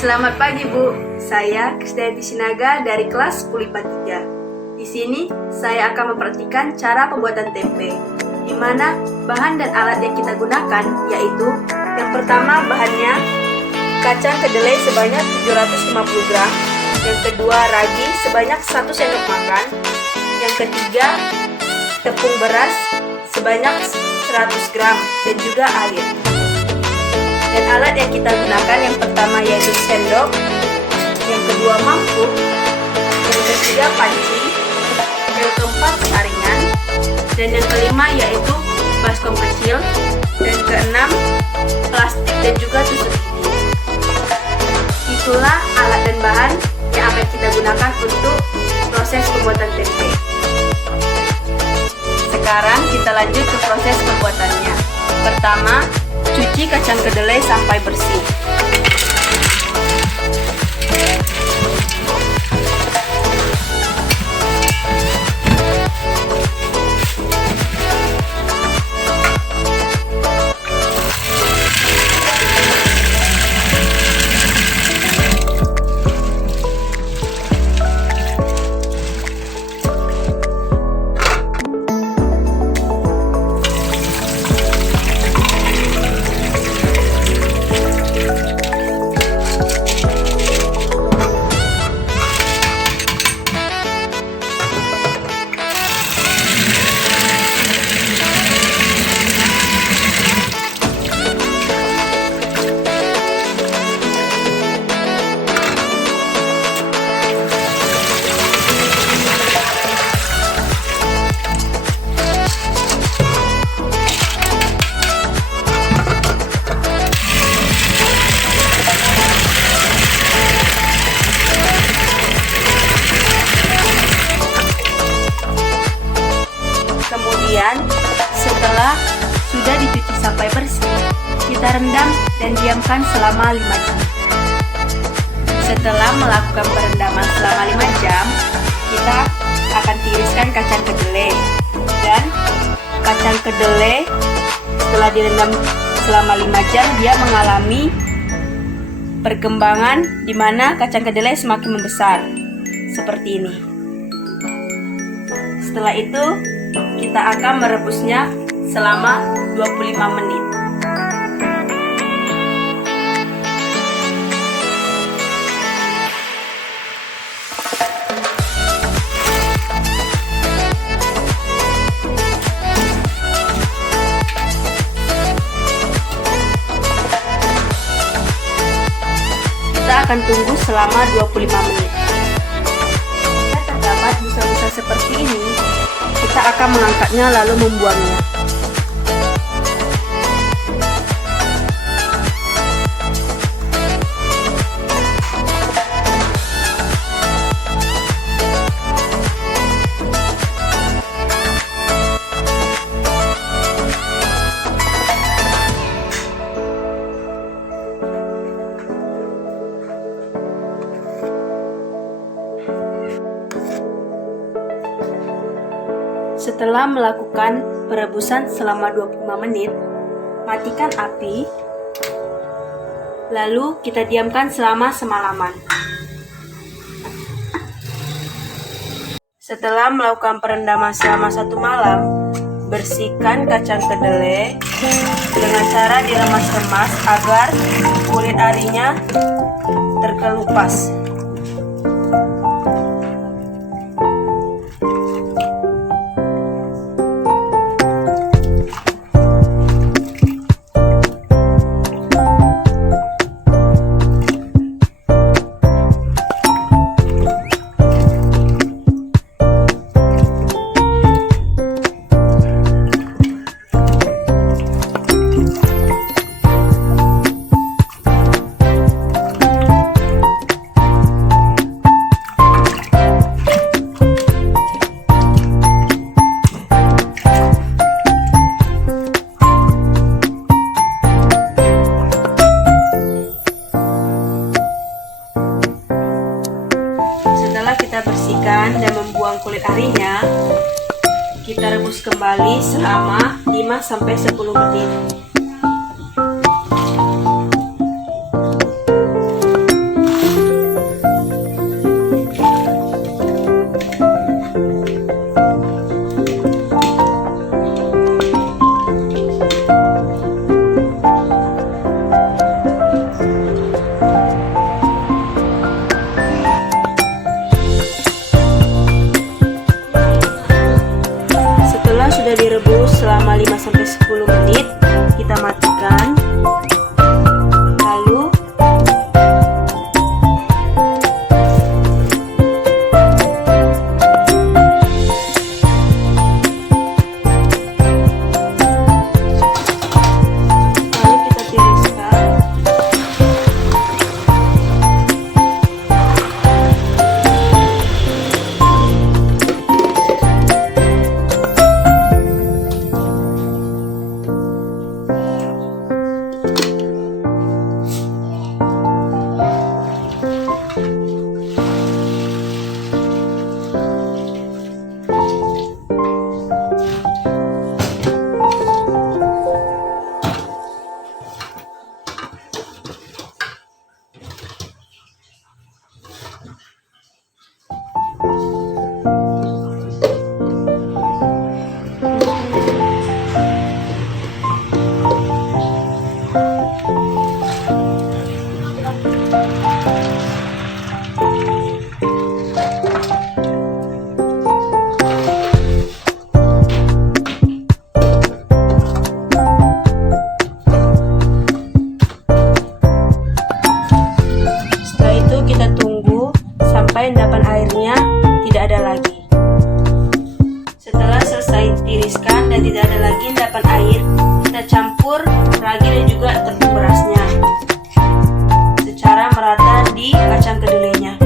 Selamat pagi Bu, saya Khasiat dari kelas 10 IPA 3. Di sini saya akan memperhatikan cara pembuatan tempe, di mana bahan dan alat yang kita gunakan yaitu yang pertama bahannya kacang kedelai sebanyak 750 gram, yang kedua ragi sebanyak 1 sendok makan, yang ketiga tepung beras sebanyak 100 gram dan juga air. Dan alat yang kita gunakan yang pertama yaitu sendok, yang kedua mangkuk, yang ketiga panci, yang keempat saringan, dan yang kelima yaitu baskom kecil, dan keenam plastik dan juga tusuk gigi. Itulah alat dan bahan yang akan kita gunakan untuk proses pembuatan tempe. Sekarang kita lanjut ke proses pembuatannya. Pertama, cuci kacang kedelai sampai bersih. Kemudian, setelah sudah dicuci sampai bersih, kita rendam dan diamkan selama 5 jam. Setelah melakukan perendaman selama 5 jam, kita akan tiriskan kacang kedelai. Dan kacang kedelai setelah direndam selama 5 jam, dia mengalami perkembangan di mana kacang kedelai semakin membesar. Seperti ini. Setelah itu, kita akan merebusnya selama 25 menit. Kita akan tunggu selama 25 menit. Jika terdapat busa-busa seperti ini, kita akan mengangkatnya lalu membuangnya. Setelah melakukan perebusan selama 25 menit, matikan api, lalu kita diamkan selama semalaman. Setelah melakukan perendaman selama 1 malam, bersihkan kacang kedelai dengan cara diremas-remas agar kulit arinya terkelupas. Bersihkan dan membuang kulit arinya, kita rebus kembali selama 5-10 menit. sampai endapan airnya tidak ada lagi. Setelah selesai tiriskan dan tidak ada lagi endapan air, kita campur ragi dan juga tepung berasnya secara merata di kacang kedelainya.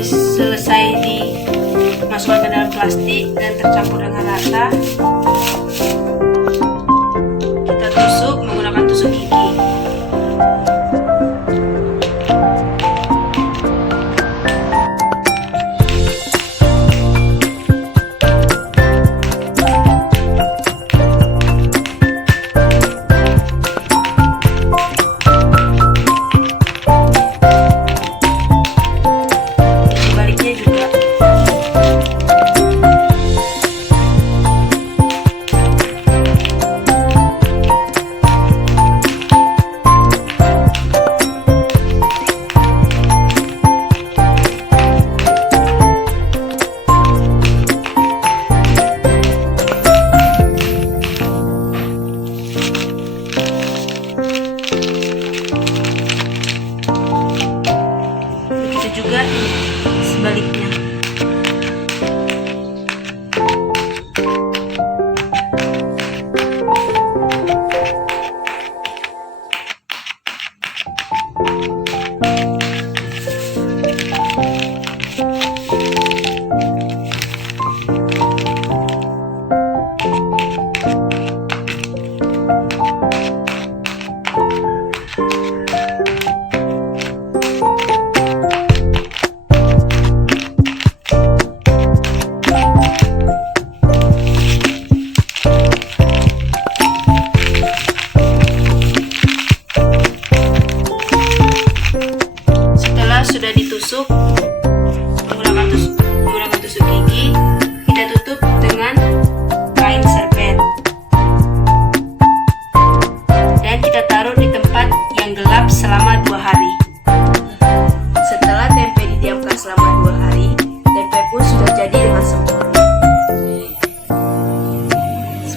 Selesai dimasukkan ke dalam plastik dan tercampur dengan rata, kita tusuk menggunakan tusuk gigi.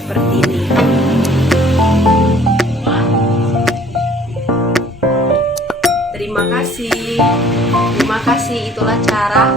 seperti ini. Terima kasih. Itulah cara